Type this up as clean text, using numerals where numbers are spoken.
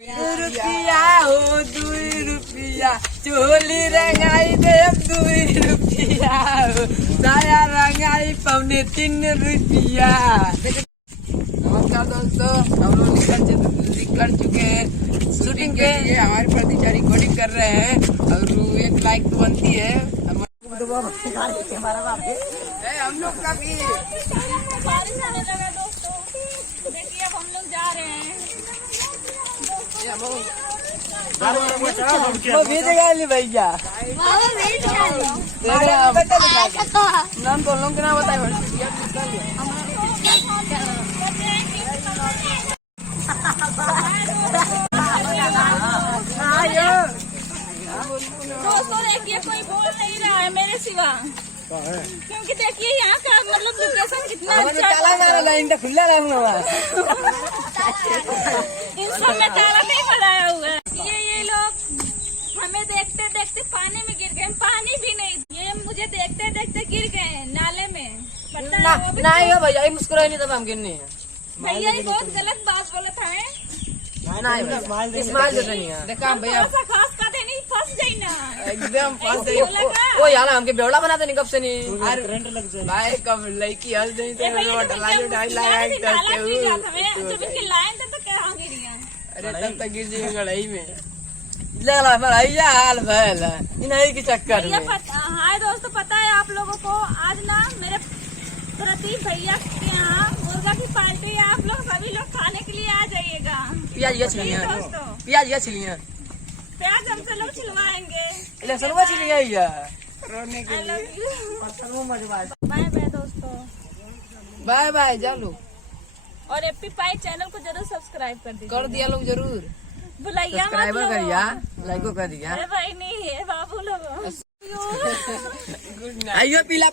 रुपया हो 2 रुपया चोली रंगाई दे 2 रुपया हो साया रंगाई 3.25 रुपया। नमस्कार दोस्तों, हम लोग निकल चुके हैं शूटिंग के लिए। हमारी प्रतिचा रिकॉर्डिंग कर रहे हैं और 1 लाइक तो बनती है हम लोग का भी। बारिश आने लगा दोस्तों, देखिए अब हम लोग जा रहे हैं। वो भेजेगा नहीं भैया, नाम तो लोग ना बताए। दोस्तों देखिए कोई बोल नहीं रहा है मेरे सिवा, क्योंकि देखिए यहाँ का मतलब लोकेशन कितना अच्छा है। लाइन तो खुला रहूंगा, इन सब में ताला नहीं बनाया हुआ है। ये लोग हमें देखते देखते पानी में गिर गए, पानी भी नहीं, ये मुझे देखते देखते गिर गए नाले में। पता है वो भी नहीं हो भैया, मुस्कुराई नहीं तब हम गिरने। भैया ये बहुत गलत बात बोला था। नहीं इस्माइल जो नहीं है, देखा भैया खास का नहीं फंस गई ना एकदम फंस गई। ऐसे लगा। ओ यार हमके बेवड़ा बनाते नहीं कब से नहीं करंट लग जाए भाई, कब लड़की हल नहीं थे ढाई लाइन करते हुए। लाइन तो कहाँ गिरी है? अरे तब तक गिर जाएगी गढ़ाई में। लगा भैया हाल भैल इन्हीं के चक्कर में। हाय दोस्तों, पता है आप लोगों को आज ना मेरे प्रतीक भैया के यहाँ मुर्गा की पार्टी है। आप लोग सभी लोग खाने के लिए आ जाइएगा। प्याज ये छिलिए, दोस्तों प्याज ये छिलिए, प्याज हमसे लोग छिलवाएंगे। इलेक्शन में छिलिए भैया। बाय बाय दोस्तों, बाय बाय जालू। और एपी पाई चैनल को जरूर सब्सक्राइब कर दीजिए। कर दिया लोग जरूर, बुलाइया सब्सक्राइबर करिया, लाइको कर दिया। अरे भाई नहीं है बाबू लोग। आइयो पीला